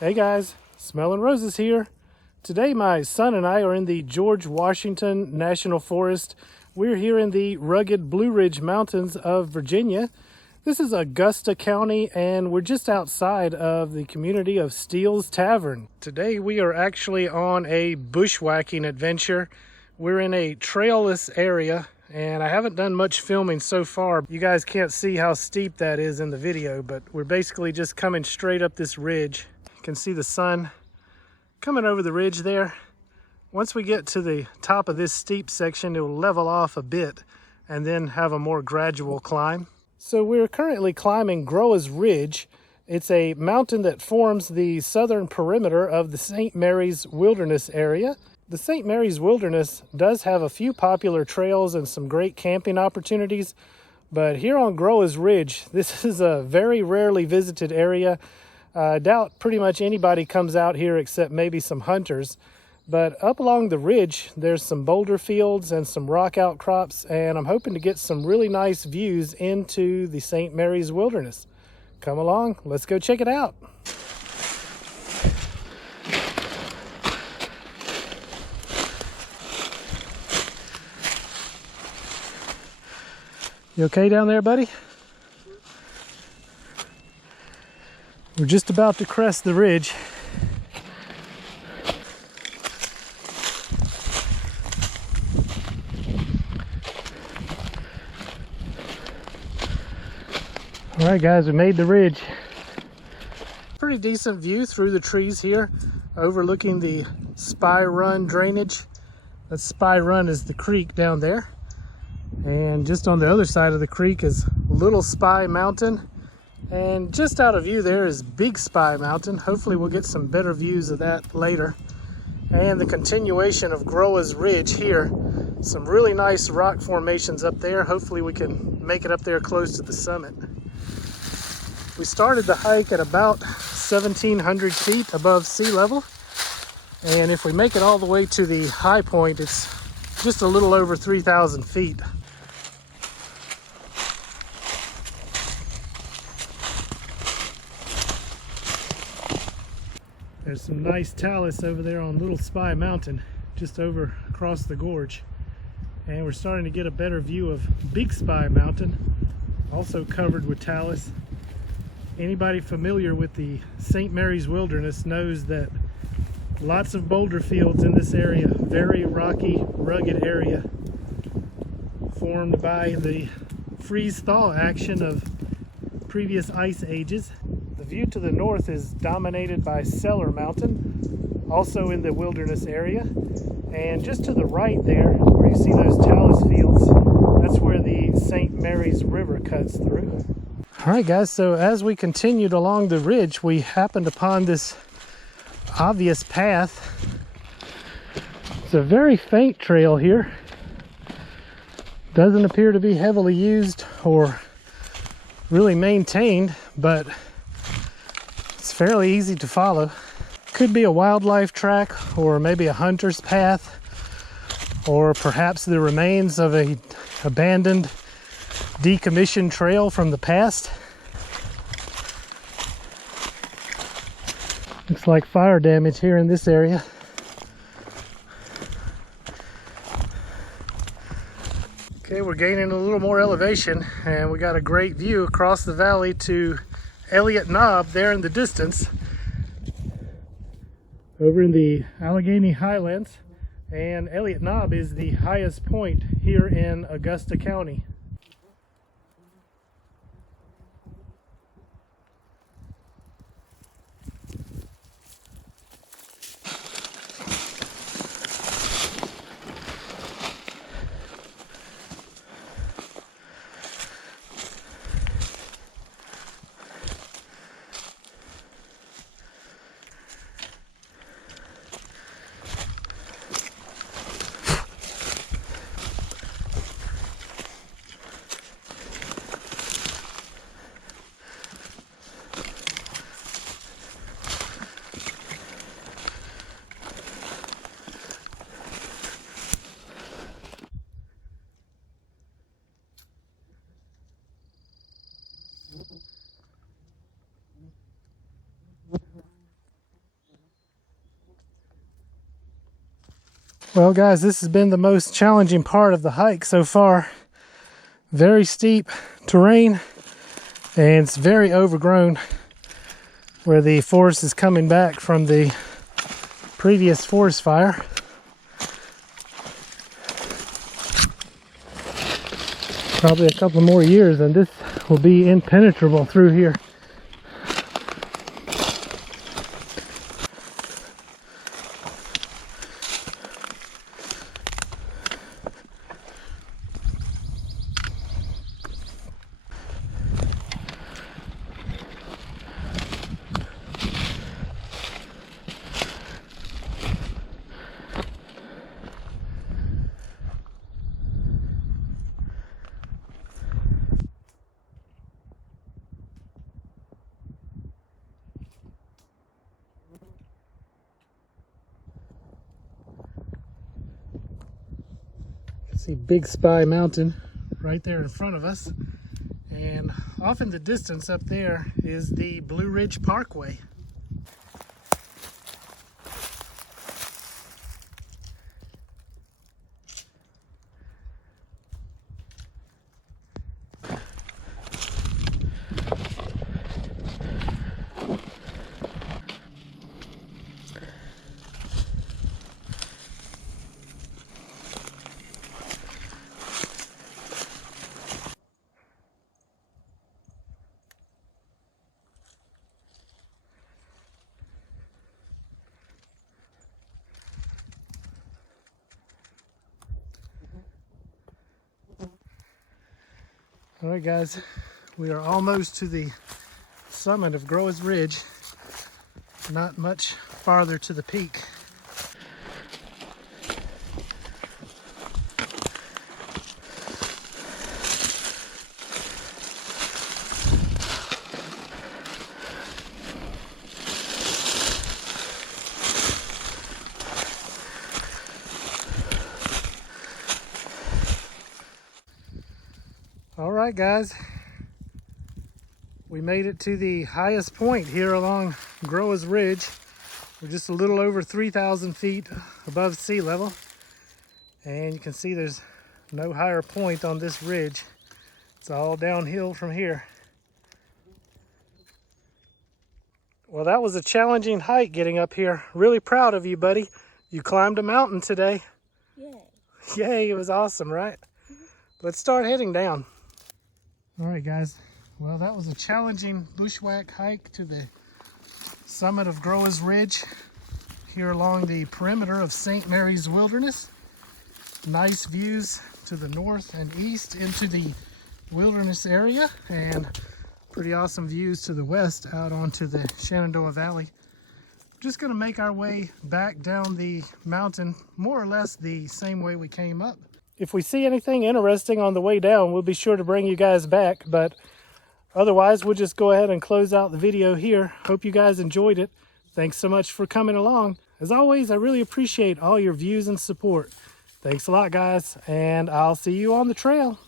Hey guys, Smelling Roses here. Today my son and I are in the George Washington National Forest. We're here in the rugged Blue Ridge Mountains of Virginia. This is Augusta County and we're just outside of the community of Steeles Tavern. Today we are actually on a bushwhacking adventure. We're in a trailless area and I haven't done much filming so far. You guys can't see how steep that is in the video, but we're basically just coming straight up this ridge. You can see the sun coming over the ridge there. Once we get to the top of this steep section, it will level off a bit and then have a more gradual climb. So we're currently climbing Groahs Ridge. It's a mountain that forms the southern perimeter of the St. Mary's Wilderness area. The St. Mary's Wilderness does have a few popular trails and some great camping opportunities, but here on Groahs Ridge, this is a very rarely visited area. I doubt pretty much anybody comes out here except maybe some hunters. But up along the ridge, there's some boulder fields and some rock outcrops, and I'm hoping to get some really nice views into the St. Mary's Wilderness. Come along, let's go check it out. You okay down there, buddy? We're just about to crest the ridge. All right, guys, we made the ridge. Pretty decent view through the trees here, overlooking the Spy Run drainage. That Spy Run is the creek down there. And just on the other side of the creek is Little Spy Mountain. And just out of view there is Big Spy Mountain. Hopefully we'll get some better views of that later. And the continuation of Groahs Ridge here. Some really nice rock formations up there. Hopefully we can make it up there close to the summit. We started the hike at about 1,700 feet above sea level. And if we make it all the way to the high point, it's just a little over 3,000 feet. There's some nice talus over there on Little Spy Mountain, just over across the gorge. And we're starting to get a better view of Big Spy Mountain, also covered with talus. Anybody familiar with the St. Mary's Wilderness knows that lots of boulder fields in this area, very rocky, rugged area, formed by the freeze-thaw action of previous ice ages. The view to the north is dominated by Cellar Mountain, also in the wilderness area. And just to the right there, where you see those talus fields, that's where the St. Mary's River cuts through. All right, guys, so as we continued along the ridge, we happened upon this obvious path. It's a very faint trail here. Doesn't appear to be heavily used or really maintained, but it's fairly easy to follow. Could be a wildlife track or maybe a hunter's path, or perhaps the remains of a abandoned, decommissioned trail from the past. Looks like fire damage here in this area. Okay, we're gaining a little more elevation and we got a great view across the valley to Elliott Knob there in the distance. Over in the Alleghany Highlands. And Elliott Knob is the highest point here in Augusta County. Well guys, this has been the most challenging part of the hike so far. Very steep terrain, and it's very overgrown where the forest is coming back from the previous forest fire. Probably a couple more years and this will be impenetrable through here. See Big Spy Mountain right there in front of us, and off in the distance up there is the Blue Ridge Parkway. All right guys, we are almost to the summit of Groahs Ridge. Not much farther to the peak. All right guys, we made it to the highest point here along Groahs Ridge. We're just a little over 3,000 feet above sea level, and you can see there's no higher point on this ridge. It's all downhill from here. Well, that was a challenging hike getting up here. Really proud of you, buddy. You climbed a mountain today. Yay. Yay, it was awesome, right? Let's start heading down. All right, guys. Well, that was a challenging bushwhack hike to the summit of Groahs Ridge here along the perimeter of St. Mary's Wilderness. Nice views to the north and east into the wilderness area, and pretty awesome views to the west out onto the Shenandoah Valley. Just going to make our way back down the mountain more or less the same way we came up. If we see anything interesting on the way down, we'll be sure to bring you guys back, but otherwise we'll just go ahead and close out the video here. Hope you guys enjoyed it. Thanks so much for coming along. As always, I really appreciate all your views and support. Thanks a lot, guys, and I'll see you on the trail.